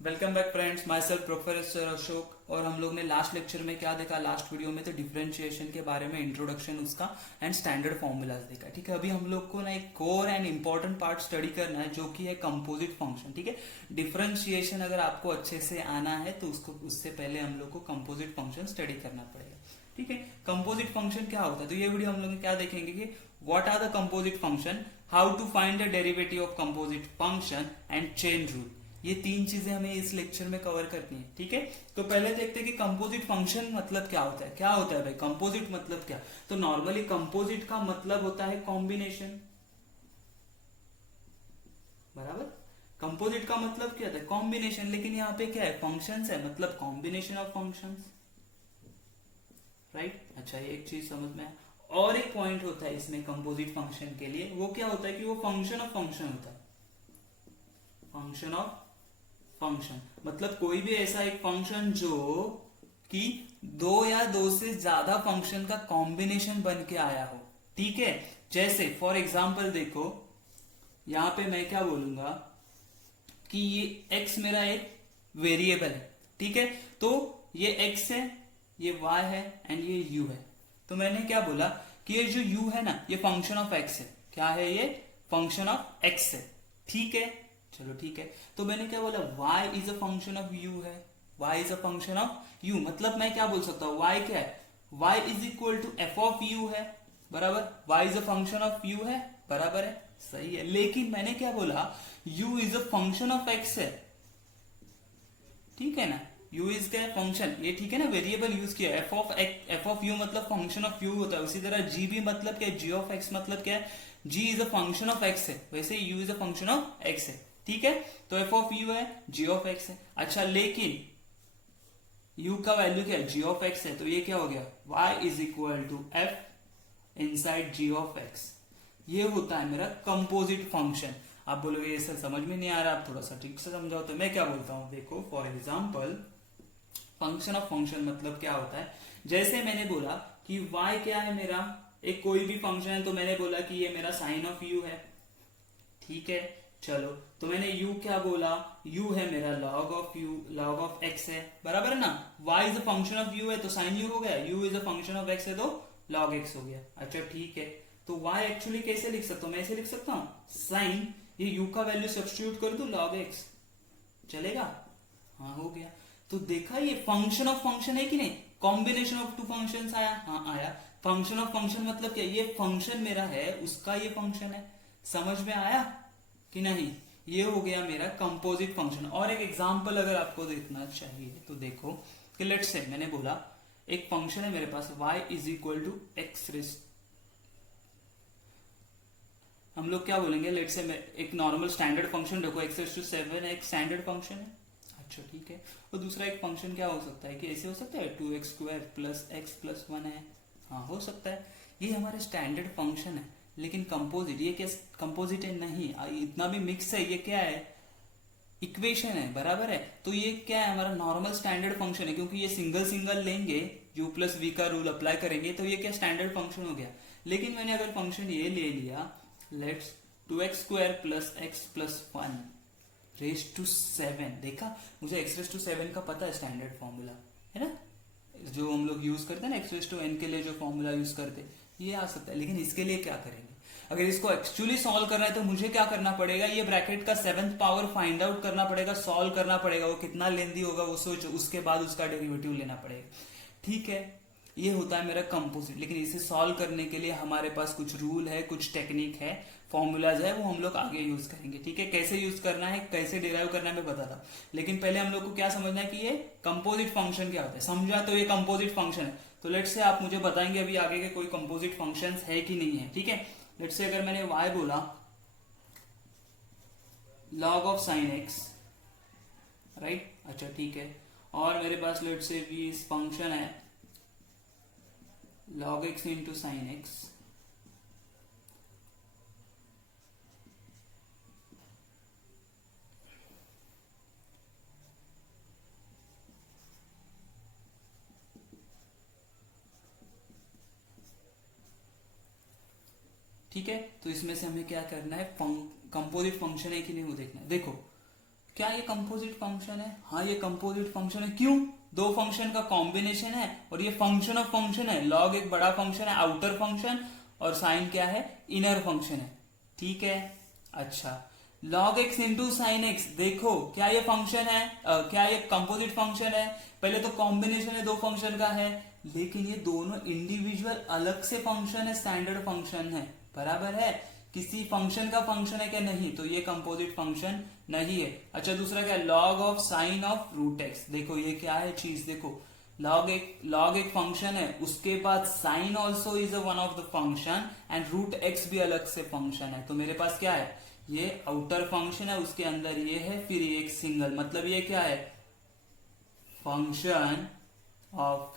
Welcome back friends, my self professor Ashok. और हम लोग ने लास्ट लेक्चर में क्या देखा, लास्ट वीडियो में तो डिफरेंशिएशन के बारे में इंट्रोडक्शन उसका एंड स्टैंडर्ड फॉर्मूलाज देखा। ठीक है, अभी हम लोग को ना एक core and important part study करना है जो कि है कंपोजिट फंक्शन। ठीक है, डिफरेंशिएशन अगर आपको अच्छे से आना है तो उससे पहले हम लोग को कंपोजिट फंक्शन स्टडी करना पड़ेगा। ठीक है, कंपोजिट फंक्शन क्या होता है, तो ये वीडियो हम लोग क्या देखेंगे कि what are the composite function, how to find the derivative of composite function and chain rule. ये तीन चीजें हमें इस लेक्चर में कवर करनी है। ठीक है, तो पहले देखते हैं कि कंपोजिट फंक्शन मतलब क्या होता है। क्या होता है भाई कंपोजिट मतलब क्या? तो नॉर्मली कंपोजिट का मतलब होता है कॉम्बिनेशन। बराबर, कंपोजिट का मतलब क्या है? कॉम्बिनेशन। लेकिन यहाँ पे क्या है, फंक्शंस है, मतलब कॉम्बिनेशन ऑफ फंक्शंस। राइट, अच्छा ये एक चीज समझ में है। और एक पॉइंट होता है इसमें कंपोजिट फंक्शन के लिए, वो क्या होता है कि वो फंक्शन ऑफ फंक्शन होता है। फंक्शन ऑफ फंक्शन मतलब कोई भी ऐसा एक फंक्शन जो कि दो या दो से ज्यादा फंक्शन का कॉम्बिनेशन बन के आया हो। ठीक है, जैसे फॉर एग्जांपल देखो, यहां पे मैं क्या बोलूंगा कि ये x मेरा एक वेरिएबल है। ठीक है, तो ये x है, ये y है एंड ये u है। तो मैंने क्या बोला कि ये जो u है ना, ये फंक्शन ऑफ x है। क्या है ये? फंक्शन ऑफ x है। ठीक है, चलो ठीक है। तो मैंने क्या बोला, y is a function of u है। y is a function of u, मतलब मैं क्या बोल सकता हूं, y क्या है, y is equal to f of u है। बराबर, y is a function of u है। बराबर है, सही है। लेकिन मैंने क्या बोला, u is a function of x है। ठीक है ना, u इज क्या फंक्शन, ये ठीक है ना, वेरिएबल यूज किया। एफ ऑफ यू मतलब फंक्शन ऑफ यू होता है। उसी तरह g भी मतलब क्या है, g ऑफ x मतलब क्या है, g is a function of x है। वैसे u is a function of x है। ठीक है, तो एफ ऑफ यू है, g ऑफ x है। अच्छा, लेकिन u का वैल्यू क्या है, g ऑफ x है। तो ये क्या हो गया, y is equal to f inside g of x। ये होता है मेरा कंपोजिट फंक्शन। आप बोलोगे ये सर समझ में नहीं आ रहा, आप थोड़ा सा ठीक से समझाओ। तो मैं क्या बोलता हूं, देखो for example function of function मतलब क्या होता है, जैसे मैंने बोला कि y क्या है मेरा, एक कोई भी फंक्शन है, तो मैंने बोला कि ये मेरा साइन ऑफ u है। ठीक है, चलो, तो मैंने u क्या बोला, u है मेरा log of u, log of x है। बराबर है ना, y is a function of u है तो साइन u हो गया, u is a function of x है तो log x हो गया। अच्छा ठीक है, तो y एक्चुअली कैसे लिख सकता हूं, मैं ऐसे लिख सकता हूं, साइन, ये u का वैल्यू सब्स्टिट्यूट कर दू log x, चलेगा? हाँ हो गया। तो देखा, ये फंक्शन ऑफ फंक्शन है कि नहीं, कॉम्बिनेशन ऑफ टू फंक्शंस आया। हाँ आया। फंक्शन ऑफ फंक्शन मतलब क्या, ये फंक्शन मेरा है, उसका ये फंक्शन है। समझ में आया कि नहीं? ये हो गया मेरा कंपोजिट फंक्शन। और एक एग्जांपल अगर आपको देखना चाहिए तो देखो कि लेट्स से मैंने बोला एक फंक्शन है मेरे पास y is equal to x raise, हम लोग क्या बोलेंगे, लेट्स से एक नॉर्मल स्टैंडर्ड फंक्शन देखो, एक्स रेस टू 7 एक स्टैंडर्ड फंक्शन है। अच्छा ठीक है, और दूसरा एक फंक्शन क्या हो सकता है कि ऐसे हो सकता है 2x² प्लस एक्स प्लस 1 है। हाँ हो सकता है, ये हमारा स्टैंडर्ड फंक्शन है। लेकिन कंपोजिट, ये क्या कंपोजिट है? नहीं, इतना भी मिक्स है, ये क्या है, इक्वेशन है। बराबर है, तो ये क्या है, हमारा नॉर्मल स्टैंडर्ड फंक्शन है। क्योंकि ये सिंगल सिंगल लेंगे, u प्लस वी का रूल अप्लाई करेंगे, तो ये क्या स्टैंडर्ड फंक्शन हो गया। लेकिन मैंने अगर फंक्शन ये ले लिया, let's 2x² plus x plus 1 raise to 7, देखा, मुझे एक्स रेस टू 7 का पता है स्टैंडर्ड फॉर्मूला, है ना, जो हम लोग यूज करते हैं ना एक्स रेस टू n के लिए जो फॉर्मूला यूज करते हैं, ये आ सकता है। लेकिन इसके लिए क्या करेंगे, अगर इसको एक्चुअली सॉल्व करना है तो मुझे क्या करना पड़ेगा, ये ब्रैकेट का 7th पावर फाइंड आउट करना पड़ेगा, सॉल्व करना पड़ेगा। वो कितना लेंदी होगा वो सोचो, उसके बाद उसका डेरिवेटिव लेना पड़ेगा। ठीक है, ये होता है मेरा कंपोजिट। लेकिन इसे सॉल्व करने के लिए हमारे पास कुछ रूल है, कुछ टेक्निक है, फॉर्मूलाज है, वो हम लोग आगे यूज करेंगे। ठीक है, कैसे यूज करना है, कैसे डिराइव करना है मैं बताता। लेकिन पहले हम लोग को क्या समझना है कि ये कंपोजिट फंक्शन क्या होता है। समझा, तो ये कंपोजिट फंक्शन है। तो लेट्स से आप मुझे बताएंगे अभी आगे के कोई कंपोजिट फंक्शन है कि नहीं है। ठीक है, लेट्स से अगर मैंने y बोला log of sine x, right, अच्छा ठीक है, और मेरे पास लेट्स से भी इस फंक्शन है log x into sine x। ठीक है, तो इसमें से हमें क्या करना है, कंपोजिट फंक्शन है कि नहीं वो देखना है। देखो क्या ये कंपोजिट फंक्शन है? हाँ ये कंपोजिट फंक्शन है। क्यों? दो फंक्शन का कॉम्बिनेशन है और ये फंक्शन ऑफ फंक्शन है। लॉग एक बड़ा फंक्शन है, आउटर फंक्शन, और साइन क्या है? इनर फंक्शन है। ठीक है। अच्छा, log x into sine x, देखो क्या ये फंक्शन है? क्या ये कंपोजिट फंक्शन है? पहले तो कॉम्बिनेशन है दो फंक्शन का है, लेकिन ये दोनों इंडिविजुअल अलग से फंक्शन है, स्टैंडर्ड फंक्शन है। बराबर है? किसी फंक्शन का फंक्शन है क्या? नहीं, तो ये कंपोजिट फंक्शन नहीं है। अच्छा, दूसरा क्या है? Log of sine of root x, देखो ये क्या है चीज, देखो लॉग एक फंक्शन है, उसके बाद sine also is one of the function and root x भी अलग से फंक्शन है। तो मेरे पास क्या है? ये आउटर फंक्शन है, उसके अंदर ये है, फिर ये एक सिंगल, मतलब ये क्या है? फंक्शन ऑफ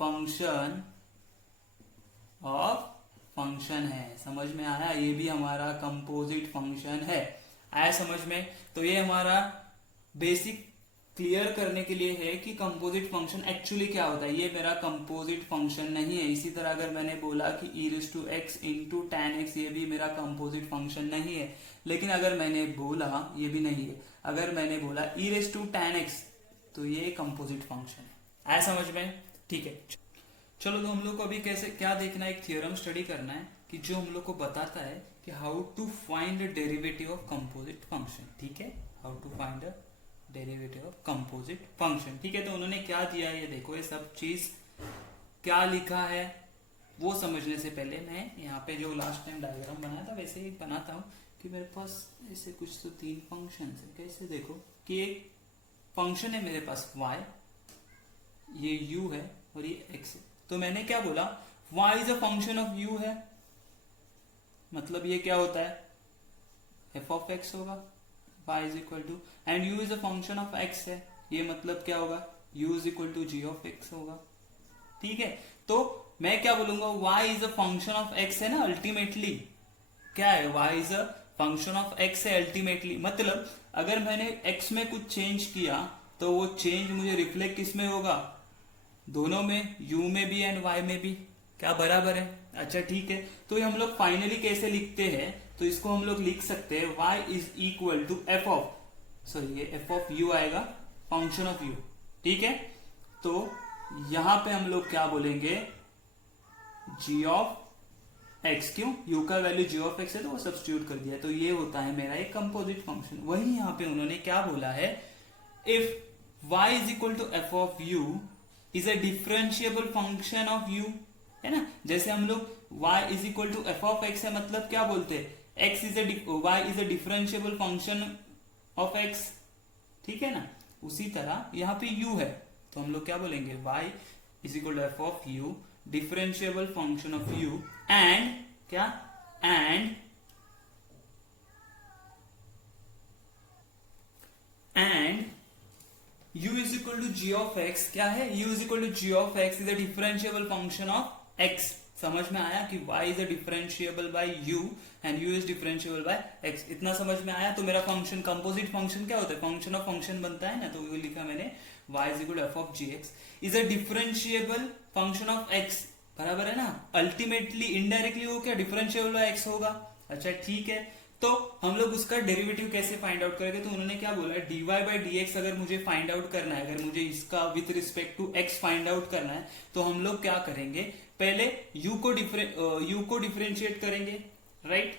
फंक्शन है। समझ में आया? ये भी हमारा कंपोजिट फंक्शन है। आया समझ में? तो ये हमारा बेसिक क्लियर करने के लिए है कि कंपोजिट फंक्शन एक्चुअली क्या होता है। ये मेरा कंपोजिट फंक्शन नहीं है। इसी तरह अगर मैंने बोला कि e⁻x इंटू tan x, ये भी मेरा कंपोजिट फंक्शन नहीं है। लेकिन अगर मैंने बोला, ये भी नहीं है, अगर मैंने बोला e⁻tan x, तो ये कंपोजिट फंक्शन है। आया समझ में? ठीक है, चलो तो हम लोग को अभी कैसे क्या देखना है, एक थ्योरम स्टडी करना है कि जो हम लोग को बताता है कि how to find the derivative of composite function. ठीक है, how to find the derivative of composite function. ठीक है, तो उन्होंने क्या दिया है ये देखो, ये सब चीज क्या लिखा है वो समझने से पहले मैं यहाँ पे जो लास्ट टाइम डायग्राम बनाया था वैसे ही बनाता हूँ कि मेरे पास ऐसे कुछ तो तीन फंक्शन है। कैसे? देखो कि एक फंक्शन है मेरे पास y, ये u है और ये x है। तो मैंने क्या बोला? y is a function of u है, मतलब ये क्या होता है? f ऑफ x होगा, y is equal to, and u is a function of x है, ये मतलब क्या होगा? u is equal to g of x होगा। ठीक है, तो मैं क्या बोलूंगा? y is a function of x है ना, अल्टीमेटली क्या है? y is a function of x है अल्टीमेटली, मतलब अगर मैंने x में कुछ चेंज किया तो वो चेंज मुझे रिफ्लेक्ट किस में होगा? दोनों में, u में भी एंड y में भी। क्या बराबर है? अच्छा ठीक है, तो ये हम लोग फाइनली कैसे लिखते हैं? तो इसको हम लोग लिख सकते हैं y is equal to f of u आएगा, फंक्शन ऑफ u। ठीक है, तो यहां पे हम लोग क्या बोलेंगे? g of x। क्यों? u का वैल्यू g ऑफ x है तो वो सब्स्टिट्यूट कर दिया, तो ये होता है मेरा एक कंपोजिट फंक्शन। वही यहां पे उन्होंने क्या बोला है? If y is equal to f of u is a differentiable function of u, है ना। जैसे हम लोग y is equal to f of x है, मतलब क्या बोलते हैं? y is a differentiable function of x। ठीक है ना। उसी तरह यहाँ पे u है, तो हम लोग क्या बोलेंगे? y is equal to f of u, differentiable function of u, and क्या? And u is equal to g of x। क्या है? u is equal to g of x is a differentiable function of x। समझ में आया कि y is a differentiable by u and u is differentiable by x। इतना समझ में आया? तो मेरा फंक्शन, कंपोजिट फंक्शन क्या होता है? फंक्शन ऑफ फंक्शन बनता है ना, तो वो लिखा मैंने y is equal to f of gx is a differentiable function of x। बराबर है ना। अल्टीमेटली इनडायरेक्टली वो क्या? डिफरेंशिएबल बाय x होगा। अच्छा ठीक है, तो हम लोग उसका डेरिवेटिव कैसे फाइंड आउट करेंगे? तो उन्होंने क्या बोला? dy बाई dx अगर मुझे फाइंड आउट करना है, अगर मुझे इसका with respect to x find out करना है, तो हम लोग क्या करेंगे? पहले u को डिफरेंशिएट करेंगे, राइट।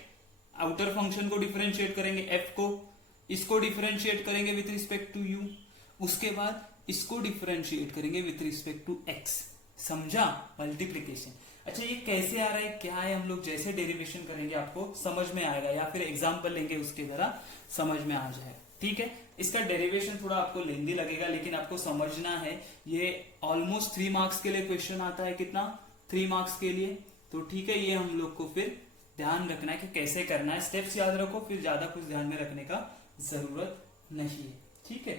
आउटर फंक्शन को डिफरेंशिएट करेंगे, f को, इसको डिफरेंशिएट करेंगे विथ रिस्पेक्ट टू u, उसके बाद इसको डिफरेंशिएट करेंगे विथ रिस्पेक्ट टू x। समझा? मल्टीप्लीकेशन। अच्छा, ये कैसे आ रहा है, क्या है? हम लोग जैसे डेरिवेशन करेंगे आपको समझ में आएगा, या फिर एग्जांपल लेंगे उसके द्वारा समझ में आ जाएगा। ठीक है, इसका डेरिवेशन थोड़ा आपको लेंदी लगेगा, लेकिन आपको समझना है। ये ऑलमोस्ट 3 मार्क्स के लिए क्वेश्चन आता है। कितना? 3 मार्क्स के लिए। तो ठीक है, ये हम लोग को फिर ध्यान रखना है कि कैसे करना है। स्टेप्स याद रखो, फिर ज्यादा कुछ ध्यान में रखने का जरूरत नहीं है। ठीक है,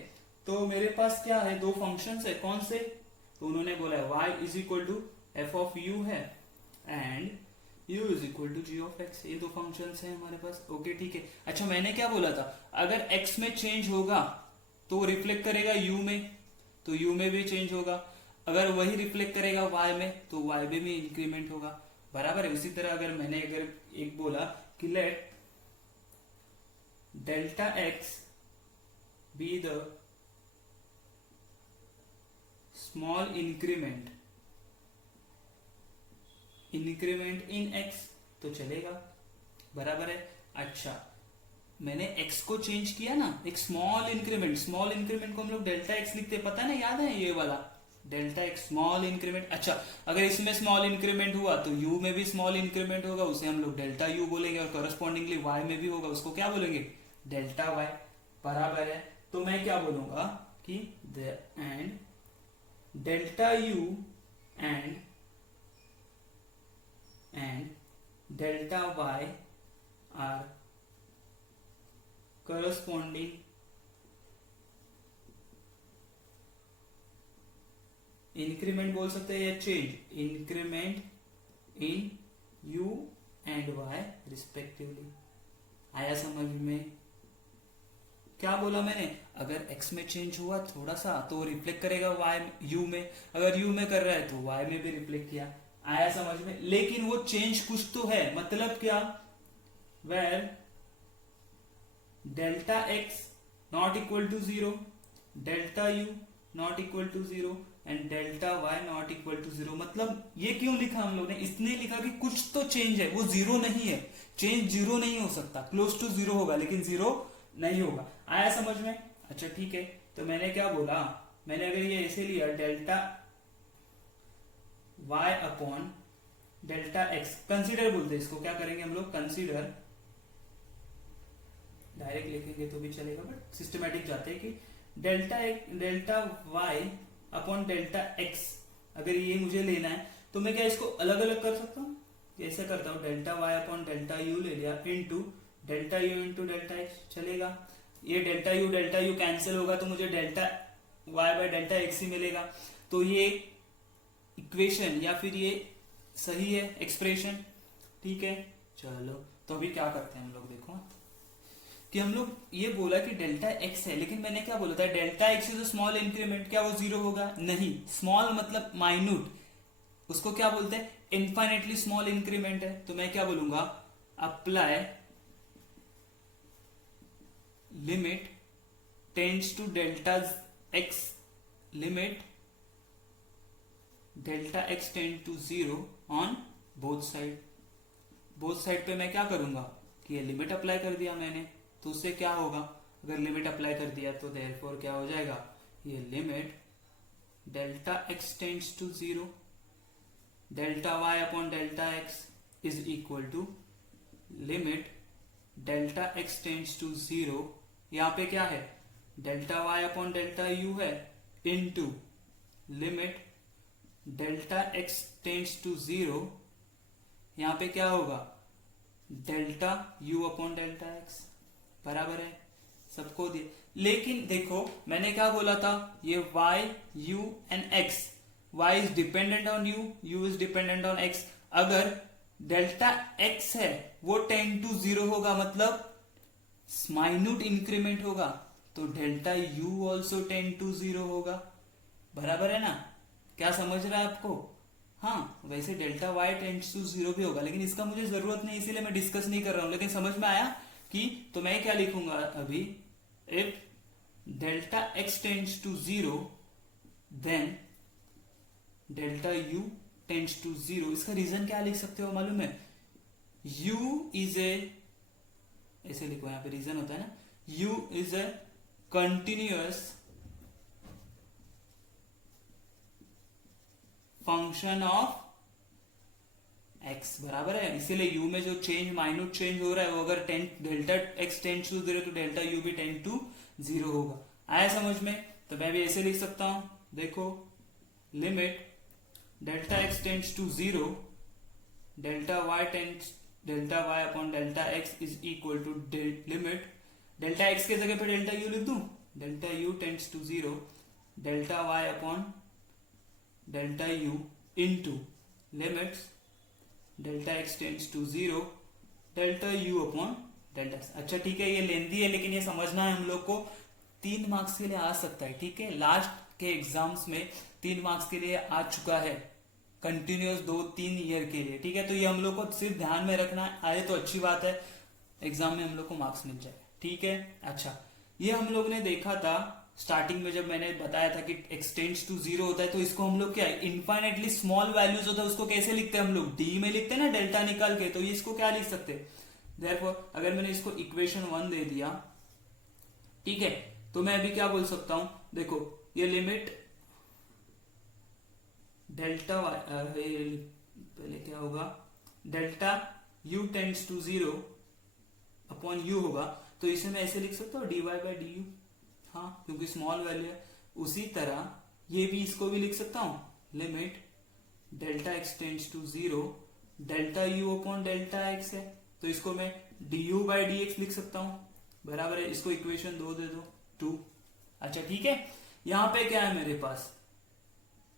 तो मेरे पास क्या है? 2 फंक्शंस है। कौन से? तो उन्होंने बोला है y is equal to f of u है and u is equal to g of x। ये 2 फंक्शंस हैं हमारे पास। ओके ठीक है। अच्छा, मैंने क्या बोला था? अगर x में चेंज होगा तो रिफ्लेक्ट करेगा u में, तो u में भी चेंज होगा। अगर वही रिफ्लेक्ट करेगा y में, तो y में भी इंक्रीमेंट होगा। बराबर है। उसी तरह अगर मैंने एक बोला कि let delta x be the small increment in x, तो चलेगा, बराबर है। अच्छा, मैंने x को चेंज किया ना, एक स्मॉल इंक्रीमेंट को हम लोग डेल्टा x लिखते, पता है ना, याद है ये वाला डेल्टा x स्मॉल इंक्रीमेंट। अच्छा, अगर इसमें स्मॉल इंक्रीमेंट हुआ तो u में भी स्मॉल इंक्रीमेंट होगा, उसे हम लोग डेल्टा u बोलेंगे, और करस्पॉन्डिंगली y में भी होगा, उसको क्या बोलेंगे, डेल्टा y, बराबर है। तो मैं क्या बोलूंगा कि and delta u and delta y are corresponding increment बोल सकते हैं या change, increment in u and y respectively. आया समझ में? क्या बोला मैंने, अगर x में चेंज हुआ थोड़ा सा तो रिफ्लेक्ट करेगा y u में, अगर u में कर रहा है तो y में भी रिफ्लेक्ट किया। आया समझ में? लेकिन वो चेंज कुछ तो है, मतलब क्या, where delta x not equal to 0, delta u not equal to 0 and delta y not equal to 0। मतलब ये क्यों लिखा हम लोग ने, इसने लिखा कि कुछ तो चेंज है, वो जीरो नहीं है, चेंज जीरो नहीं हो सकता, क्लोज टू जीरो होगा लेकिन जीरो नहीं होगा। आया समझ में? अच्छा ठीक है, तो मैंने क्या बोला, मैंने अगर ये ऐसे लिया delta y upon delta x, consider बोलते हैं इसको, क्या करेंगे हम लोग, कंसीडर, डायरेक्ट लिखेंगे तो भी चलेगा बट सिस्टमैटिक जाते हैं कि delta y upon delta x, अगर ये मुझे लेना है तो मैं क्या इसको अलग अलग कर सकता हूँ, ऐसे करता हूँ, delta y upon delta u ले लिया into delta u into delta x, चलेगा। ये डेल्टा u कैंसिल होगा तो मुझे delta y by delta x ही मिलेगा। तो ये इक्वेशन या फिर ये सही है एक्सप्रेशन, ठीक है। चलो तो अभी क्या करते हैं हम लोग, देखो कि हम लोग ये बोला कि डेल्टा x है, लेकिन मैंने क्या बोला था, delta x is small increment, क्या वो जीरो होगा? नहीं, स्मॉल मतलब माइन्यूट, उसको क्या बोलते हैं, इनफाइनेटली स्मॉल इंक्रीमेंट है। तो मैं क्या बोलूंगा, apply limit tends to delta x, limit delta x tend to 0 on both side पे मैं क्या करूंगा कि ये लिमिट अप्लाई कर दिया मैंने, तो उससे क्या होगा, अगर लिमिट अप्लाई कर दिया तो देयरफॉर क्या हो जाएगा, ये limit delta x tends to 0 delta y upon delta x is equal to limit delta x tends to 0, यहां पे क्या है, delta y upon delta u है, into limit delta x tends to 0, यहां पे क्या होगा, delta u upon delta x, बराबर है, सबको दिए। लेकिन देखो मैंने क्या बोला था, ये y u and x, y is dependent on u is dependent on x, अगर डेल्टा x है वो 10 टू 0 होगा, मतलब माइन्यूट इंक्रीमेंट होगा, तो डेल्टा u ऑल्सो 10 टू 0 होगा, बराबर है ना? क्या समझ रहा है आपको? हाँ, वैसे डेल्टा y टेंड्स टू 0 भी होगा, लेकिन इसका मुझे जरूरत नहीं, इसीलिए मैं डिस्कस नहीं कर रहा हूं, लेकिन समझ में आया कि, तो मैं क्या लिखूंगा अभी, if delta x tends to 0 then delta u tends to 0। इसका रीजन क्या लिख सकते हो मालूम है, u इज ए, ऐसे लिखो, यहां पे रीजन होता है ना, u is a continuous function of x, बराबर है, इसीलिए u में जो चेंज, माइन्यूट चेंज हो रहा है, वो अगर डेल्टा x टेंड्स टू 0 तो डेल्टा u भी 10 टू 0 होगा। आया समझ में? तो मैं भी ऐसे लिख सकता हूं, देखो, limit delta x tends to 0 delta y upon delta x is equal to limit delta x के जगह पे डेल्टा u लिख दूं, delta u tends to 0 delta y upon delta u into limits delta x tends to 0 delta u upon delta x। अच्छा ठीक है, ये लेंदी है, लेकिन ये समझना है हम लोग को, 3 मार्क्स के लिए आ सकता है, ठीक है, लास्ट के एग्जाम्स में 3 मार्क्स के लिए आ चुका है, कंटिन्यूअस 2-3 ईयर के लिए, ठीक है। तो ये हम लोग को सिर्फ ध्यान में रखना है, आए तो अच्छी बात है, एग्जाम में हम लोग को मार्क्स मिल जाए, ठीक है। अच्छा ये हम लोग ने देखा था स्टार्टिंग में जब मैंने बताया था कि एक्सटेंड्स टू जीरो होता है तो इसको हम लोग क्या है, इनफाइनेटली स्मॉल वैल्यूज होता है उसको कैसे लिखते हैं हम लोग, डी में लिखते हैं ना डेल्टा निकाल के, तो ये इसको क्या लिख सकते हैं, देयरफॉर अगर मैंने इसको इक्वेशन 1 दे दिया, ठीक है, तो मैं अभी क्या बोल सकता हूं, देखो ये लिमिट डेल्टा पहले क्या होगा, delta u tends to zero upon u होगा, तो इसे मैं ऐसे लिख सकता हूँ dy बाई डी यू, हाँ क्योंकि स्मॉल वैल्यू है। उसी तरह ये भी, इसको भी लिख सकता हूं limit delta x tends to zero delta u upon delta x है, तो इसको मैं du बाई डी एक्स लिख सकता हूं, बराबर है, इसको इक्वेशन 2 दे दो 2। अच्छा ठीक है, यहां पे क्या है मेरे पास,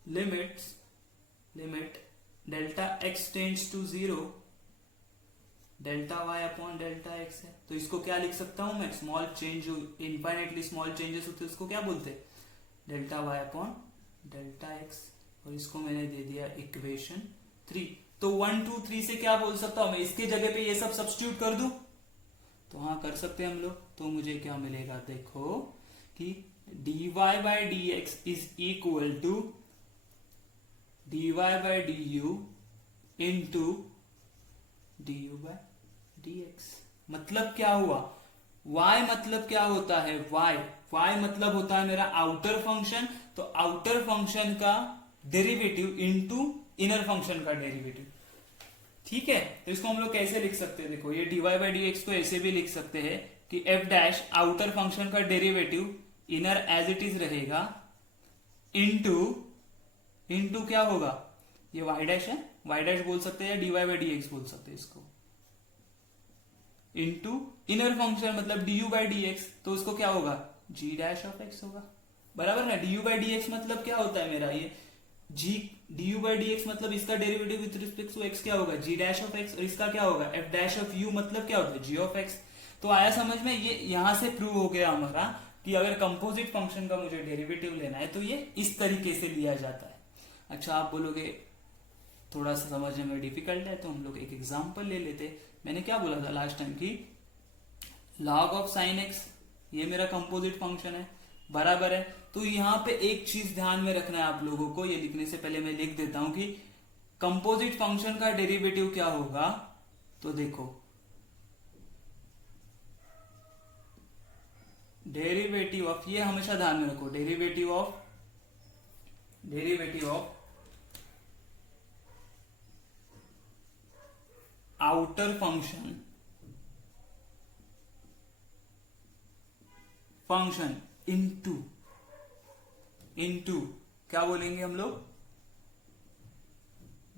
limit delta x tends to zero delta y upon delta x है, तो इसको क्या लिख सकता हूं मैं, स्मॉल चेंज जो इनफाइनेटली स्मॉल चेंजेस होते हैं उसको क्या बोलते हैं, delta y upon delta x, और इसको मैंने दे दिया इक्वेशन 3। तो 1 2 3 से क्या बोल सकता हूं मैं, इसके जगह पे ये सब सब्स्टिट्यूट कर दूं, तो हाँ कर सकते हैं हम लोग, तो मुझे क्या मिलेगा, देखो कि dy by d x is equal to dy by d u into du by dx। मतलब क्या हुआ, y मतलब क्या होता है, y मतलब होता है मेरा आउटर फंक्शन, तो आउटर फंक्शन का डेरिवेटिव इनटू इनर फंक्शन का डेरिवेटिव, ठीक है। तो इसको हम लोग कैसे लिख सकते हैं, देखो ये dy बाई डी एक्स को ऐसे भी लिख सकते हैं कि f डैश आउटर फंक्शन का derivative inner as it is रहेगा इनटू क्या होगा, ये y डैश है, y डैश बोल सकते हैं या dy बाई डी एक्स बोल सकते हैं इसको, इनटू इनर फंक्शन मतलब du बाई डी एक्स, तो उसको क्या होगा, g डैश ऑफ x होगा, बराबर ना। du बाई डी एक्स मतलब क्या होता है मेरा, ये g du by d x मतलब इसका derivative with respect to x क्या होगा, g डैश ऑफ x, और इसका क्या होगा f डैश ऑफ u मतलब क्या होता है, g ऑफ x। तो आया समझ में, ये यहां से प्रूव हो गया हमारा कि अगर कंपोजिट फंक्शन का मुझे डेरिवेटिव लेना है तो ये इस तरीके से लिया जाता है। अच्छा आप बोलोगे थोड़ा सा समझने में डिफिकल्ट है, तो हम लोग एक एग्जांपल ले लेते। मैंने क्या बोला था लास्ट टाइम की log ऑफ साइन एक्स, ये मेरा कंपोजिट फंक्शन है, बराबर है। तो यहां पे एक चीज ध्यान में रखना है आप लोगों को, ये लिखने से पहले मैं लिख देता हूं कि कंपोजिट फंक्शन का डेरिवेटिव क्या होगा, तो देखो डेरिवेटिव ऑफ, ये हमेशा ध्यान में रखो, derivative of outer function into क्या बोलेंगे हम लोग,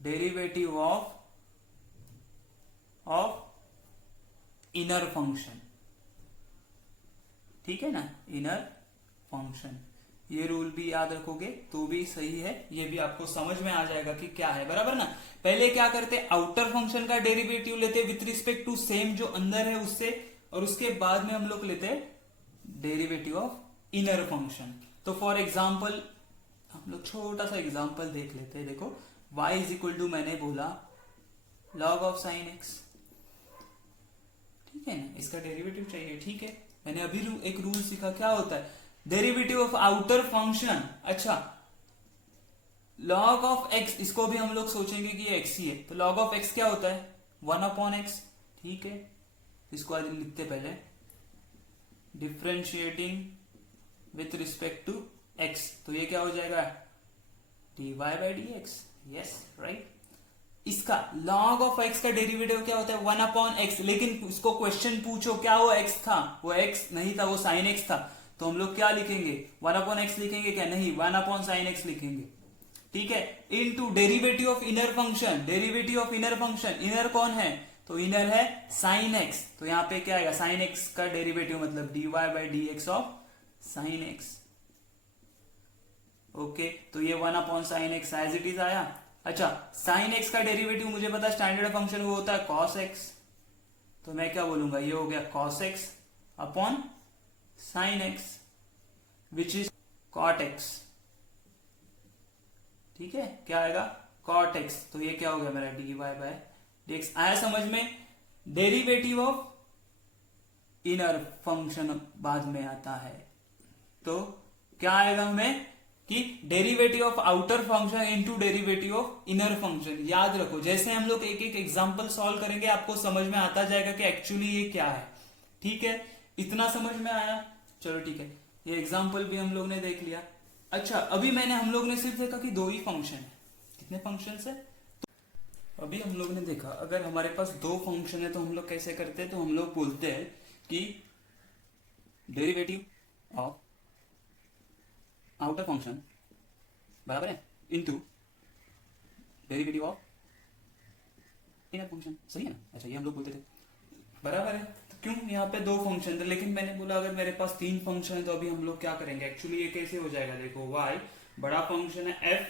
डेरिवेटिव ऑफ इनर फंक्शन, ठीक है ना, इनर फंक्शन। ये रूल भी याद रखोगे तो भी सही है, ये भी आपको समझ में आ जाएगा कि क्या है, बराबर ना। पहले क्या करते, आउटर फंक्शन का डेरिवेटिव लेते विथ रिस्पेक्ट टू सेम जो अंदर है उससे, और उसके बाद में हम लोग लेते डेरिवेटिव ऑफ इनर फंक्शन। तो फॉर एग्जाम्पल हम लोग छोटा सा एग्जाम्पल देख लेते हैं। देखो y इज इक्वल टू, मैंने बोला log ऑफ साइन एक्स, ठीक है ना, इसका डेरिवेटिव चाहिए, ठीक है। मैंने अभी एक रूल सीखा, क्या होता है, डेरिवेटिव ऑफ आउटर फंक्शन। अच्छा log ऑफ x, इसको भी हम लोग सोचेंगे कि ये x ही है, तो log ऑफ x क्या होता है, 1 अपॉन x, ठीक है। इसको आज लिखते पहले, differentiating with respect to x, तो ये क्या हो जाएगा, dy by d x, yes right. इसका log ऑफ x का डेरिवेटिव क्या होता है, 1 अपॉन x, लेकिन उसको क्वेश्चन पूछो क्या वो x था, वो x नहीं था, वो sin x था, तो हम लोग क्या लिखेंगे, 1 अपॉन x लिखेंगे क्या, नहीं 1 अपॉन sin x लिखेंगे, ठीक है। Into derivative of inner function, derivative of inner function, inner कौन है, तो इनर है sin x, तो यहां पे क्या आएगा, sin x का डेरिवेटिव मतलब dy by d x of sin x, okay. तो ये 1 upon sine x as it is आया। अच्छा साइन एक्स का डेरिवेटिव मुझे पता स्टैंडर्ड फंक्शन वो होता है cos x, तो मैं क्या बोलूंगा, ये हो गया cos x upon sine x which is cot x, ठीक है। क्या आएगा, cot x, तो ये क्या हो गया मेरा dy बाई डी एक्स। आया समझ में, डेरिवेटिव ऑफ इनर फंक्शन बाद में आता है। तो क्या आएगा हमें कि derivative of outer function into derivative of inner function. याद रखो, जैसे हम लोग एक एक एग्जांपल सॉल्व करेंगे आपको समझ में आता जाएगा कि एक्चुअली ये क्या है। ठीक है, इतना समझ में आया? चलो ठीक है, ये एग्जांपल भी हम लोग ने देख लिया। अच्छा, अभी हम लोग ने सिर्फ देखा कि दो ही फंक्शन है। कितने फंक्शन है? तो अभी हम लोग ने देखा अगर हमारे पास दो फंक्शन है तो हम लोग कैसे करते हैं, तो हम लोग बोलते हैं कि डेरिवेटिव ऑफ आउटर फंक्शन बराबर है into derivative of inner function. सही है ना? अच्छा, ये हम लोग बोलते थे, बराबर है। तो क्यों यहाँ पे दो फंक्शन थे, लेकिन मैंने बोला अगर मेरे पास तीन फंक्शन है तो अभी हम लोग क्या करेंगे, एक्चुअली ये कैसे हो जाएगा, देखो y बड़ा फंक्शन है f,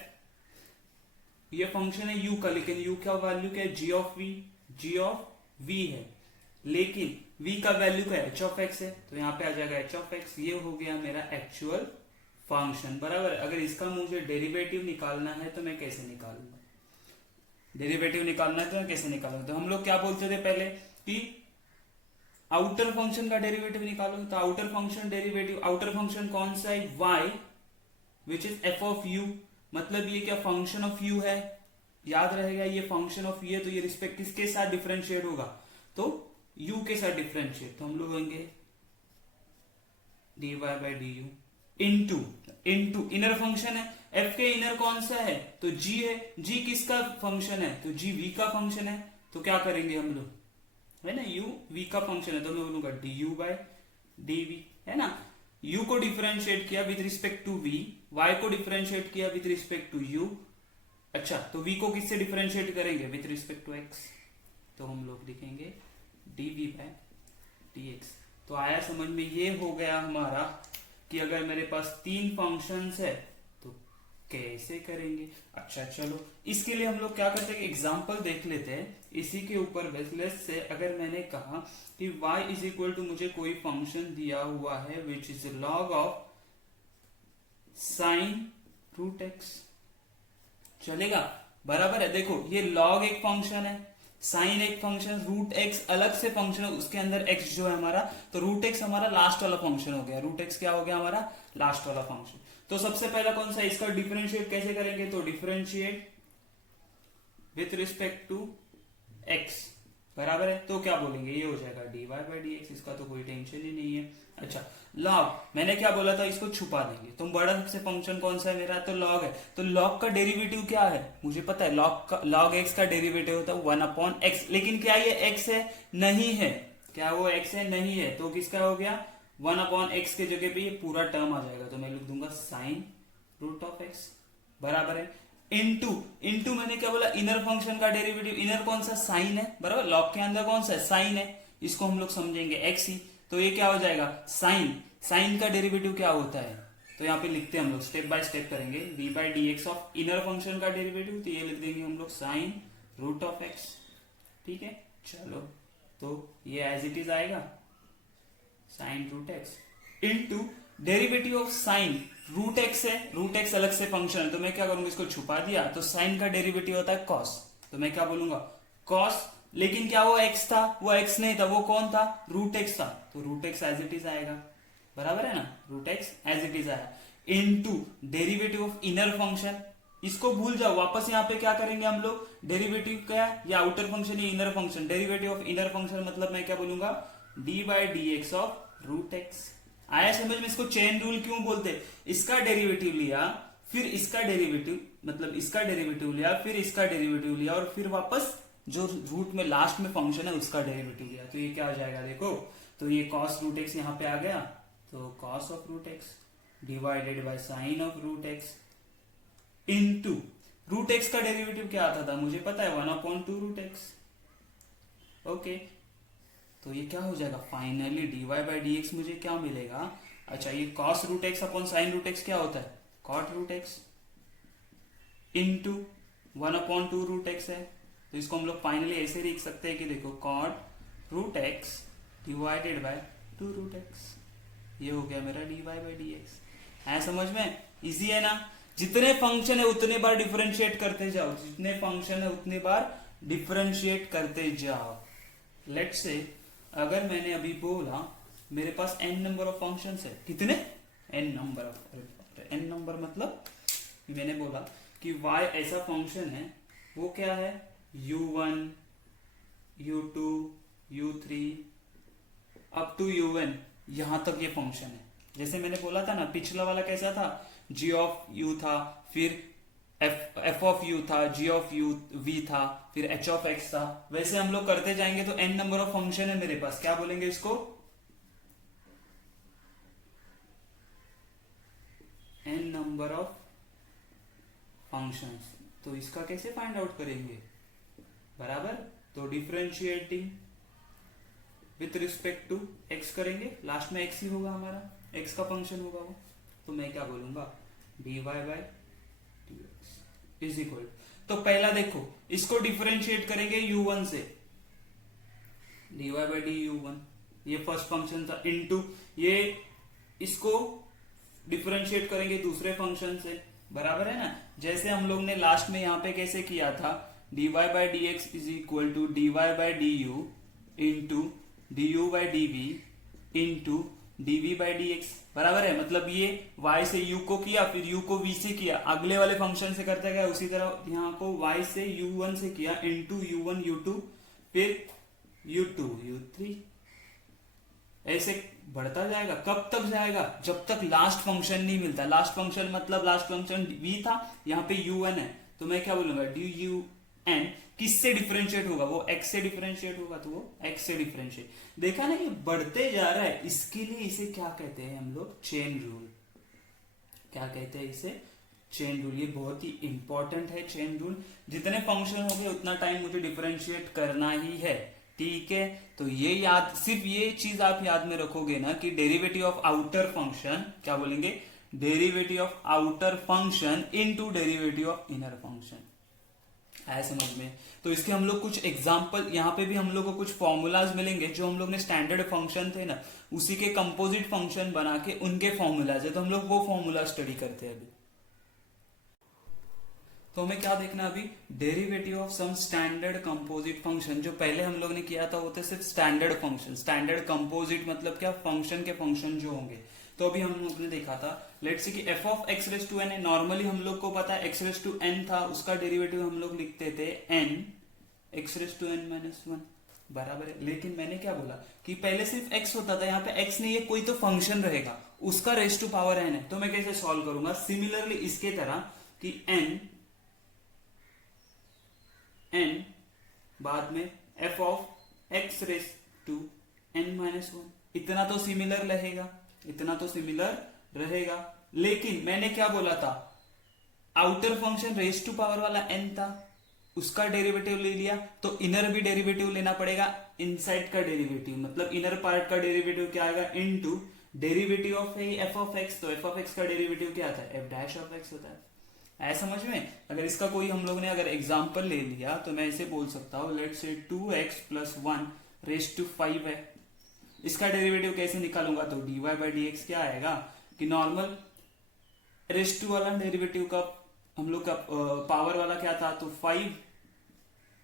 ये फंक्शन है u का, लेकिन u का वैल्यू क्या है, g ऑफ v है, लेकिन v का वैल्यू क्या है, h ऑफ x है, तो यहाँ पे आ जाएगा h ऑफ x। ये हो गया मेरा एक्चुअल फंक्शन, बराबर। अगर इसका मुझे डेरिवेटिव निकालना है तो मैं कैसे निकालूंगा, डेरिवेटिव निकालना है तो मैं कैसे निकालूंगा, तो हम लोग क्या बोलते थे पहले कि आउटर फंक्शन का डेरिवेटिव निकालो। तो outer function derivative, outer function कौन सा है, y which is f of u, मतलब ये क्या फंक्शन ऑफ u है, याद रहेगा ये फंक्शन ऑफ u है, तो ये रिस्पेक्ट किसके साथ डिफरेंशिएट होगा, तो u के साथ डिफरेंशिएट, तो हम लोग होंगे dy by d u into inner function है, f के इनर कौन सा है, तो g है, g किसका फंक्शन है, तो g v का फंक्शन है, तो क्या करेंगे हम लोग, है ना, u v का फंक्शन है, तो मैं बोलूंगा du बाई dv, है ना। u को डिफरेंशिएट किया with respect to v, y को डिफरेंशिएट किया विद रिस्पेक्ट टू u। अच्छा, तो v को किससे डिफरेंशिएट करेंगे, विद रिस्पेक्ट टू x, तो हम लोग लिखेंगे dv बाई dx। तो आया समझ में, ये हो गया हमारा कि अगर मेरे पास तीन फंक्शंस है तो कैसे करेंगे। अच्छा चलो, इसके लिए हम लोग क्या करते हैं, एग्जांपल देख लेते हैं इसी के ऊपर बेसलेस से। अगर मैंने कहा कि y इज इक्वल टू, मुझे कोई फंक्शन दिया हुआ है which is log of sine root x, चलेगा, बराबर है। देखो ये लॉग एक फंक्शन है, साइन एक फंक्शन, रूट एक्स अलग से फंक्शन है, उसके अंदर एक्स जो है हमारा, तो रूट एक्स हमारा लास्ट वाला फंक्शन हो गया, रूट एक्स क्या हो गया हमारा, लास्ट वाला फंक्शन। तो सबसे पहला कौन सा, इसका डिफरेंशिएट कैसे करेंगे, तो differentiate with respect to x, बराबर है, तो क्या बोलेंगे, ये हो जाएगा dy बाई डी एक्स, इसका तो कोई टेंशन ही नहीं है। अच्छा, लॉग, मैंने क्या बोला था, इसको छुपा देंगे, तो बड़ा से फंक्शन कौन सा है मेरा, तो लॉग है, तो लॉग का डेरिवेटिव क्या है, मुझे पता है, लॉग एक्स का डेरिवेटिव होता है 1 अपॉन एक्स, लेकिन क्या ये एक्स है, नहीं है, क्या वो एक्स है, नहीं है, तो किसका हो गया, 1 अपॉन एक्स के जगह पे ये पूरा टर्म आ जाएगा, तो मैं लिख दूंगा साइन रूट ऑफ एक्स, बराबर है। इनटू मैंने क्या बोला, इनर फंक्शन का डेरिवेटिव, इनर कौन सा, साइन है, बराबर, लॉग के अंदर कौन सा है, साइन है, इसको हम लोग समझेंगे एक्स ही, तो ये क्या हो जाएगा, साइन का डेरिवेटिव क्या होता है, तो यहाँ पे लिखते हैं हम लोग, स्टेप बाय स्टेप करेंगे, D by d x of inner function का डेरिवेटिव, तो ये लिख देंगे हम लोग साइन रूट ऑफ एक्स, ठीक है। चलो, तो ये एज इट इज आएगा sine root x into derivative of sine root x है, रूट एक्स अलग से फंक्शन है, तो मैं क्या करूंगा, इसको छुपा दिया, तो साइन का डेरिवेटिव होता है कॉस, तो मैं क्या बोलूंगा, कॉस, लेकिन क्या वो एक्स था, वो एक्स नहीं था, वो कौन था, रूट एक्स था, तो root x as it is आएगा, बराबर है ना, root x as it is आया, into derivative of inner function, इसको भूल जाओ, वापस यहाँ पे क्या करेंगे हम लोग, डेरिवेटिव क्या है, या आउटर फंक्शन या inner function, derivative of inner function मतलब मैं क्या बोलूंगा, d by d x of root x. आया समझ में, इसको चेन रूल क्यों बोलते, इसका डेरिवेटिव लिया, फिर इसका डेरिवेटिव, मतलब इसका डेरिवेटिव लिया, फिर इसका डेरिवेटिव लिया, और फिर वापस जो रूट में लास्ट में फंक्शन है उसका डेरिवेटिव लिया, तो ये क्या आ जाएगा, देखो, तो ये कॉस रूट एक्स यहाँ पे आ गया, तो cos of root x divided by sine of root x into root x का डेरिवेटिव क्या आता था, मुझे पता है 1 अपॉन 2 रूट एक्स, ओके, तो ये क्या हो जाएगा, finally dy by d x मुझे क्या मिलेगा, अच्छा, ये cos root x upon sine root x क्या होता है, cot root x into 1 upon 2 root x है, तो इसको हम लोग फाइनली ऐसे लिख सकते हैं कि देखो cot root x divided by 2 root x, ये हो गया मेरा dy बाई डी एक्स। है समझ में, इजी है ना, जितने फंक्शन है उतने बार डिफरेंशिएट करते जाओ, जितने फंक्शन है उतने बार डिफरेंशिएट करते जाओ। लेट्स से अगर मैंने अभी बोला मेरे पास n नंबर ऑफ फंक्शंस है। कितने? n number of. n number मतलब मैंने बोला कि y ऐसा फंक्शन है, वो क्या है, u1 u2 u3 up to un, यहां तक ये फंक्शन है। जैसे मैंने बोला था ना, पिछला वाला कैसा था, g ऑफ u था, फिर f ऑफ u था, g ऑफ u v था, फिर h ऑफ x था। वैसे हम लोग करते जाएंगे तो n नंबर ऑफ फंक्शन है मेरे पास। क्या बोलेंगे इसको? n number of functions. तो इसका कैसे फाइंड आउट करेंगे? बराबर, तो differentiating with respect to x करेंगे, लास्ट में x ही होगा हमारा, x का फंक्शन होगा वो। तो मैं क्या बोलूंगा, dy by dx is equal. तो पहला देखो, इसको डिफरेंशिएट करेंगे u1 से, dy बाई डी u1, ये फर्स्ट फंक्शन था, इनटू ये इसको डिफरेंशिएट करेंगे दूसरे फंक्शन से, बराबर है ना। जैसे हम लोग ने लास्ट में यहां पे कैसे किया था, dy by d x is equal to dy by d u into d u by d v into dv by d x, बराबर है। मतलब ये y से u को किया, फिर u को v से किया, अगले वाले फंक्शन से करते गए, उसी तरह यहाँ को y से u1 से किया, इंटू u1 u2 फिर u2 u3, ऐसे बढ़ता जाएगा। कब तक जाएगा? जब तक लास्ट फंक्शन नहीं मिलता। लास्ट फंक्शन मतलब लास्ट फंक्शन v था, यहाँ पे u1 है, तो मैं क्या बोलूंगा, du(n) किससे डिफरेंशिएट होगा, वो x से डिफरेंशिएट होगा, तो वो x से डिफरेंशिएट। देखा ना, ये बढ़ते जा रहा है। इसके लिए इसे क्या कहते हैं हम लोग, चेन रूल। क्या कहते हैं इसे? Chain rule. ये बहुत ही इंपॉर्टेंट है चेन रूल। जितने फंक्शन हो गए उतना टाइम मुझे डिफरेंशिएट करना ही है, ठीक है। तो ये याद, सिर्फ ये चीज आप याद में रखोगे ना कि डेरिवेटिव ऑफ आउटर फंक्शन, क्या बोलेंगे, derivative of outer function into derivative of inner function, आया समझ में। तो इसके हम लोग कुछ एग्जांपल, यहाँ पे भी हम लोग को कुछ फॉर्मूलाज मिलेंगे जो हम लोग ने स्टैंडर्ड फंक्शन थे ना, उसी के कंपोजिट फंक्शन बना के उनके फॉर्मूलाज है, तो हम लोग वो फॉर्मूला स्टडी करते हैं अभी। तो हमें क्या देखना अभी, derivative of some standard composite function. जो पहले हम लोग ने किया था वो थे सिर्फ स्टैंडर्ड फंक्शन। स्टैंडर्ड कंपोजिट मतलब क्या, फंक्शन के फंक्शन जो होंगे। तो अभी हम लोग ने देखा था, लेट्स सी कि f of x raise to n है। नॉर्मली हम लोग को पता है x रेस टू n था, उसका डेरिवेटिव हम लोग लिखते थे n x raise to n minus 1, बराबर है। लेकिन मैंने क्या बोला कि पहले सिर्फ x होता था, यहाँ पे x नहीं है, कोई तो फंक्शन रहेगा, उसका रेस टू पावर n है। तो मैं कैसे सॉल्व करूंगा, सिमिलरली इसके तरह कि n बाद में f of x raise to n minus 1, इतना तो सिमिलर रहेगा, इतना तो सिमिलर रहेगा। लेकिन मैंने क्या बोला था, outer function raise to power वाला n था, उसका डेरिवेटिव ले लिया, तो इनर भी डेरिवेटिव लेना पड़ेगा, इनसाइड का डेरिवेटिव मतलब इनर पार्ट का डेरिवेटिव क्या आएगा, into derivative of f of x। तो f ऑफ x का डेरिवेटिव क्या आता है, f डैश ऑफ x होता है। ऐसा समझ में। अगर इसका कोई हम लोग ने अगर एग्जांपल ले लिया तो मैं ऐसे बोल सकता हूं, let's say 2x plus 1 raise to 5 है। इसका डेरिवेटिव कैसे निकालूंगा, तो dy बाई डी एक्स क्या आएगा कि नॉर्मल रेस टू वाला डेरिवेटिव का हम लोग का पावर वाला क्या था, तो 5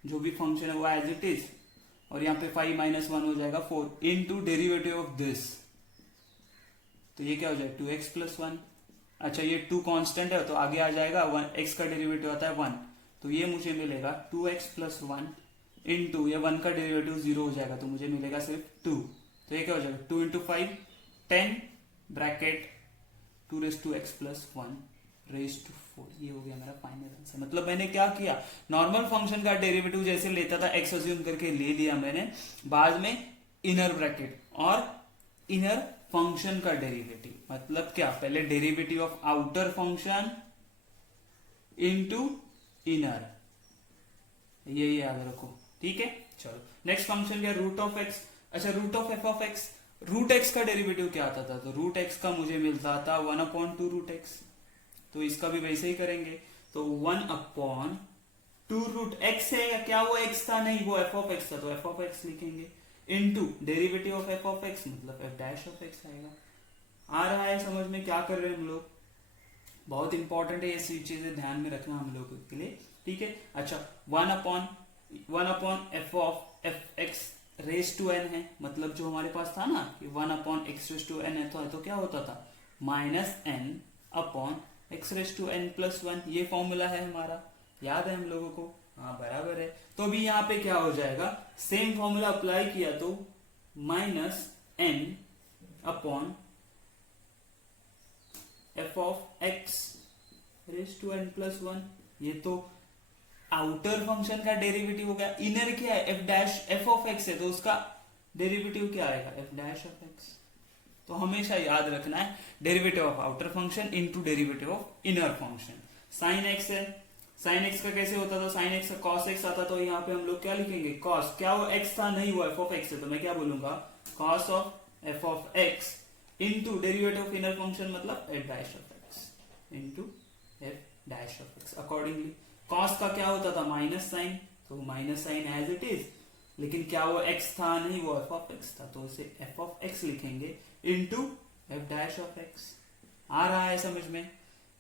जो भी फंक्शन है वो एज इट इज, और यहाँ पे 5 माइनस 1 हो जाएगा 4 इनटू डेरिवेटिव ऑफ दिस, तो ये क्या हो जाएगा 2x प्लस 1। अच्छा ये 2 कांस्टेंट है तो आगे आ जाएगा 1, x का डेरिवेटिव आता है 1, तो ये मुझे मिलेगा 2x प्लस 1 इंटू ये 1 का डेरिवेटिव 0 हो जाएगा, तो मुझे मिलेगा सिर्फ 2। तो ये क्या हो जाएगा 2 into 5 10 bracket 2 raise to x plus 1 raise to 4। ये हो गया मेरा फाइनल आंसर। मतलब मैंने क्या किया, नॉर्मल फंक्शन का डेरिवेटिव जैसे लेता था x अज्यूम करके ले लिया मैंने, बाद में इनर ब्रैकेट और इनर फंक्शन का डेरिवेटिव। मतलब क्या, पहले derivative of outer function into inner, ये याद रखो, ठीक है। चलो नेक्स्ट फंक्शन क्या, रूट ऑफ एक्स। अच्छा root of f of x, root x का डेरिवेटिव क्या आता था, तो रूट एक्स का मुझे मिलता था 1/2 रूट एक्स, तो इसका भी वैसे ही करेंगे। तो 1/2 रूट एक्स है या क्या, वो एक्स था नहीं, वो एफ ऑफ एक्स था, तो एफ ऑफ एक्स लिखेंगे into derivative of f of x मतलब एफ डैश ऑफ एक्स आएगा। आ रहा है समझ में क्या कर रहे हैं हम लोग, बहुत इंपॉर्टेंट है ये चीजें ध्यान में रखना हम लोग के लिए, ठीक है। अच्छा 1/f of f x raise to n है, मतलब जो हमारे पास था ना कि 1/x रेस टू एन है, तो क्या होता था -n/x race to n plus 1, ये फॉर्मूला है हमारा, याद है हम लोगों को? हाँ बराबर है। तो अभी यहाँ पे क्या हो जाएगा, सेम फॉर्मूला अप्लाई किया तो -n/f(x) race to n plus 1, ये तो आउटर फंक्शन का डेरिवेटिव हो गया। इनर क्या है, f(x) है, तो उसका डेरिवेटिव क्या आएगा, f'(x)। तो हमेशा याद रखना है derivative of outer function into derivative of inner function. Sine x है, साइन एक्स का कैसे होता था, साइन एक्स का कॉस एक्स आता, तो यहाँ पे हम लोग क्या लिखेंगे, कॉस, क्या वो एक्स था, नहीं वो f(x) है, तो मैं क्या बोलूंगा, cos of f(x) into derivative of inner function मतलब f'(x) into f'(x) accordingly. Cos का क्या होता था, माइनस साइन, तो minus sine as it is, लेकिन क्या वो x था, नहीं वो f(x) था, तो उसे f(x) लिखेंगे इनटू f'(x). आ रहा है समझ में?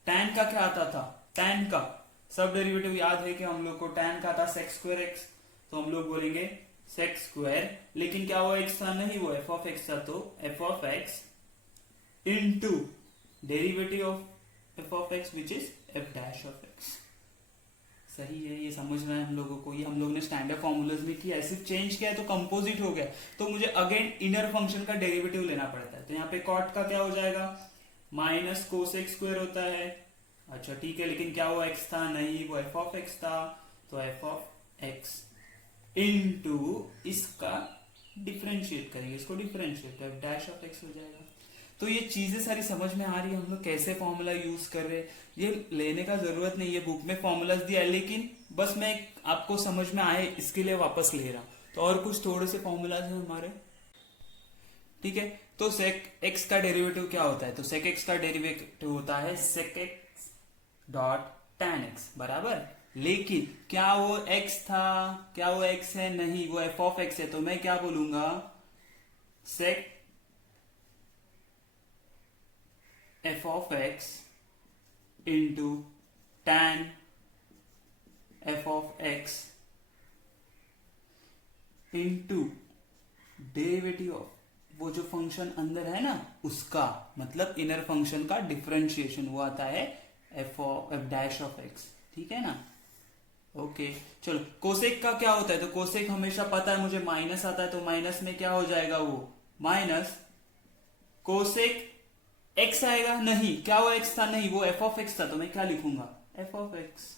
tan का क्या आता था, tan का सब डेरिवेटिव याद है कि हम लोग को tan का था sec² x, तो हम लोग बोलेंगे sec², लेकिन क्या वो x था, नहीं वो f(x) था, तो f(x) into derivative of f(x) which is f'(x). सही है, ये समझ में है हम लोगों को? ये हम लोग ने स्टैंडर्ड फॉर्मूलाज में किया है, सिर्फ चेंज किया है तो कंपोजिट हो गया, तो मुझे अगेन इनर फंक्शन का डेरिवेटिव लेना पड़ता है। तो यहाँ पे कॉट का क्या हो जाएगा, माइनस cos(x²) होता है, अच्छा ठीक है, लेकिन क्या वो x था, नहीं वो f(x) था, तो f(x) इनटू इसका डिफरेंशिएट करेंगे, इसको डिफरेंशिएट f'(x) हो जाएगा। तो ये चीजें सारी समझ में आ रही है, हम लोग कैसे फॉर्मूला यूज कर रहे हैं, ये लेने का जरूरत नहीं है, बुक में फॉर्मूलाज दिया है, लेकिन बस मैं आपको समझ में आए इसके लिए वापस ले रहा हूं। तो और कुछ थोड़े से फॉर्मूलाज हैं हमारे, ठीक है। तो sec x का डेरिवेटिव क्या होता है, तो sec x का डेरिवेटिव होता है sec x dot tan x बराबर, लेकिन क्या वो x था, क्या वो x है, नहीं वो f(x) है, तो मैं क्या बोलूंगा, sec f(x) into tan f(x) into derivative of वो जो फंक्शन अंदर है ना उसका, मतलब इनर फंक्शन का डिफरेंशिएशन, वो आता है f'(x), ठीक है ना। ओके चलो, कोसेक का क्या होता है, तो कोसेक हमेशा पता है मुझे, माइनस आता है, तो माइनस में क्या हो जाएगा, वो माइनस कोसेक x आएगा, नहीं क्या वो x था, नहीं वो f(x) था, तो मैं क्या लिखूंगा, f(x).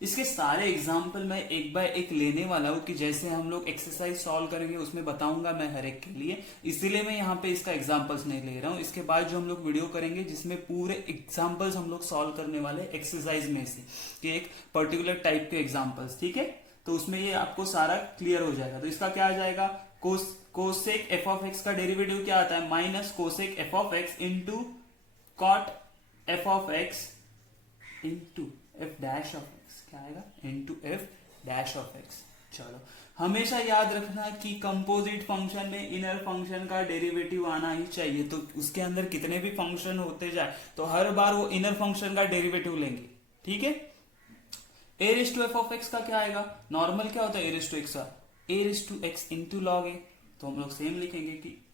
इसके सारे एग्जाम्पल मैं एक बाय एक लेने वाला हूं, कि जैसे हम लोग एक्सरसाइज सॉल्व करेंगे उसमें बताऊंगा मैं हर एक के लिए, इसीलिए मैं यहाँ पे इसका एग्जाम्पल्स नहीं ले रहा हूँ। इसके बाद जो हम लोग वीडियो करेंगे जिसमें पूरे एग्जाम्पल्स हम लोग सॉल्व करने वाले एक्सरसाइज में से, कि एक पर्टिकुलर टाइप के एग्जाम्पल्स, ठीक है, तो उसमें ये आपको सारा क्लियर हो जाएगा। तो इसका क्या आ जाएगा, कोसेक f(x) का डेरिवेटिव क्या आता है, minus cosec f(x) into cot f(x) into f'(x), क्या आएगा, इंटू f'(x). चलो हमेशा याद रखना कि कंपोजिट फंक्शन में इनर फंक्शन का डेरिवेटिव आना ही चाहिए, तो उसके अंदर कितने भी फंक्शन होते जाए तो हर बार वो इनर फंक्शन का डेरिवेटिव लेंगे, ठीक है। a(f(x) का क्या आएगा, नॉर्मल क्या होता है a(x) का, a(x) इंटू लॉग ए, तो हम लोग सेम लिखेंगे कि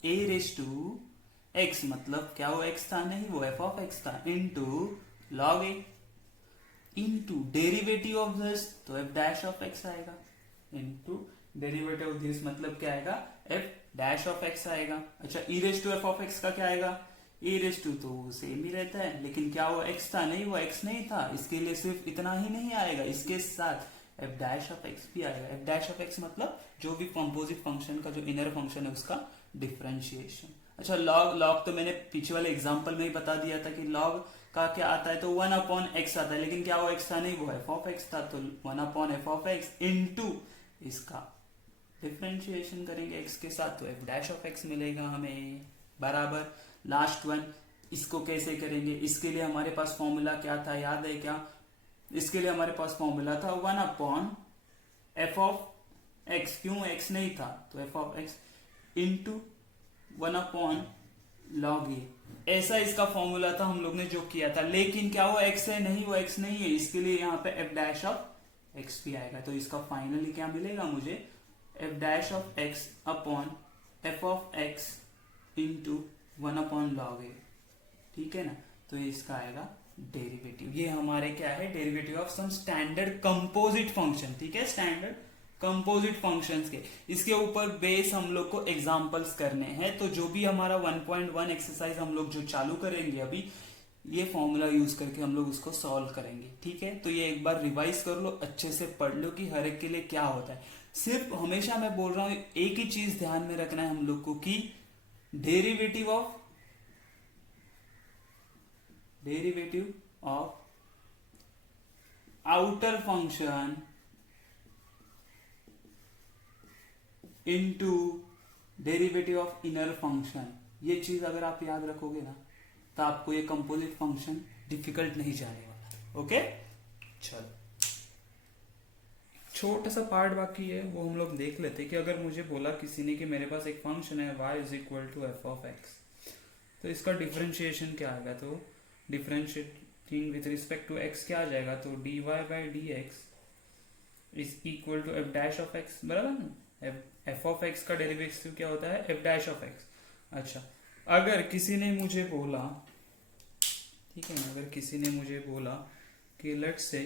a(x) मतलब क्या वो x था, नहीं वो f(x) था, into log A into derivative of this, तो f'(x) आएगा, इंटू डेरिवेटिव ऑफ दिस मतलब क्या आएगा, f'(x) आएगा। अच्छा e(f(x) का क्या आएगा, e तो सेम ही रहता है, लेकिन क्या वो x था, नहीं वो x नहीं था, इसके लिए सिर्फ इतना ही नहीं आएगा, इसके साथ f'(x) भी आएगा। f'(x) मतलब जो भी कंपोजिट फंक्शन का जो इनर फंक्शन है उसका डिफरेंशिएशन। अच्छा लॉग तो मैंने पीछे वाले एग्जांपल में ही बता दिया था कि लॉग का क्या आता है, तो 1/x आता है, लेकिन क्या वो x था, नहीं वो f(x) था, तो 1/f(x) इंटू इसका डिफरेंशिएशन करेंगे x के साथ, तो f'(x) मिलेगा हमें बराबर। लास्ट वन, इसको कैसे करेंगे, इसके लिए हमारे पास फॉर्मूला क्या था, याद है क्या, इसके लिए हमारे पास फॉर्मूला था 1/f(x), क्यों x नहीं था, तो f(x) इंटू 1/log ए, ऐसा इसका फॉर्मूला था हम लोग ने जो किया था, लेकिन क्या वो x है, नहीं वो x नहीं है, इसके लिए यहाँ पे f'(x) भी आएगा, तो इसका फाइनली क्या मिलेगा मुझे, f dash of x upon f of x into 1 upon log a, ठीक है ना। तो ये इसका आएगा डेरिवेटिव। ये हमारे क्या है, derivative of some standard composite function, ठीक है, स्टैंडर्ड कंपोजिट फंक्शंस के। इसके ऊपर बेस हम लोग को एग्जांपल्स करने हैं। तो जो भी हमारा 1.1 एक्सरसाइज हम लोग जो चालू करेंगे अभी, ये फॉर्मूला यूज करके हम लोग उसको सॉल्व करेंगे, ठीक है। तो ये एक बार रिवाइज कर लो, अच्छे से पढ़ लो कि हर एक के लिए क्या होता है। सिर्फ हमेशा मैं बोल रहा हूं एक ही चीज ध्यान में रखना है हम लोग को कि derivative of outer function into derivative of inner function, ये चीज अगर आप याद रखोगे ना तो आपको ये कंपोजिट फंक्शन डिफिकल्ट नहीं जाने वाला। ओके, चलो छोटा सा पार्ट बाकी है, वो हम लोग देख लेते कि अगर मुझे बोला किसी ने कि मेरे पास एक फंक्शन है y is equal to f of x, तो इसका डिफरेंशिएशन क्या आएगा, तो differentiating with respect to x क्या आ जाएगा, तो dy by d x is equal to f dash of x, बराबर ना। एफ ऑफ एक्स का डेरिवेटिव क्या होता है, एफ डैश ऑफ एक्स। अच्छा, अगर किसी ने मुझे बोला, ठीक है ना, अगर किसी ने मुझे बोला कि let's say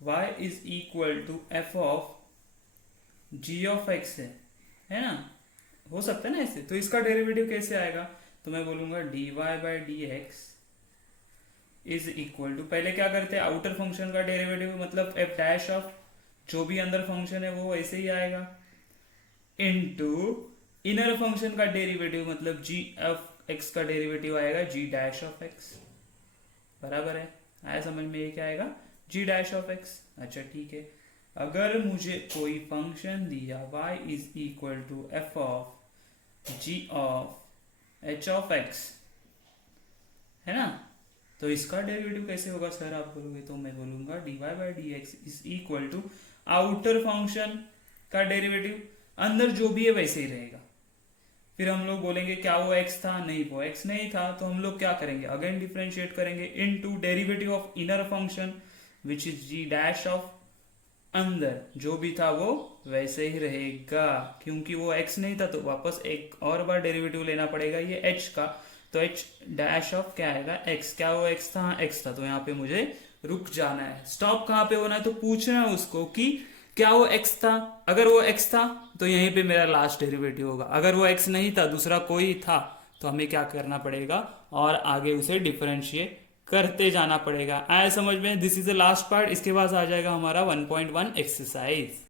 y is equal to f of g of x है ना, हो सकता है ना ऐसे, तो इसका डेरिवेटिव कैसे आएगा, तो मैं बोलूंगा dy by d x is equal to, पहले क्या करते हैं, आउटर फंक्शन का डेरिवेटिव मतलब एफ डैश ऑफ जो भी अंदर फंक्शन है वो ऐसे ही आएगा, इनटू इनर फंक्शन का डेरिवेटिव मतलब जी ऑफ एक्स का डेरिवेटिव आएगा जी डैश ऑफ एक्स, बराबर है, आया समझ में, ये क्या आएगा, जी डैश ऑफ एक्स। अच्छा ठीक है, अगर मुझे कोई फंक्शन दिया y is equal to f of g of h of x, है ना, तो इसका डेरिवेटिव कैसे होगा सर आप बोलोगे, तो मैं बोलूंगा dy by d x is equal to outer function का डेरिवेटिव, अंदर जो भी है वैसे ही रहेगा। फिर हम लोग बोलेंगे क्या वो x था, नहीं वो x नहीं था, तो हम लोग क्या करेंगे, अगेन डिफरेंशिएट करेंगे into derivative of inner function which is g dash of, अंदर जो भी था वो वैसे ही रहेगा, क्योंकि वो x नहीं था तो वापस एक और बार डेरिवेटिव लेना पड़ेगा ये h का, तो h डैश ऑफ क्या आएगा, x, क्या वो x था, हाँ x था, तो यहाँ पे मुझे रुक जाना है, स्टॉप कहाँ पे होना है, तो पूछना है उसको कि क्या वो x था, अगर वो x था तो यहीं पे मेरा लास्ट डेरिवेटिव होगा, अगर वो x नहीं था दूसरा कोई था तो हमें क्या करना पड़ेगा, और आगे उसे डिफरेंशिएट करते जाना पड़ेगा। आया समझ में, this is the last part, इसके बाद आ जाएगा हमारा 1.1 एक्सरसाइज।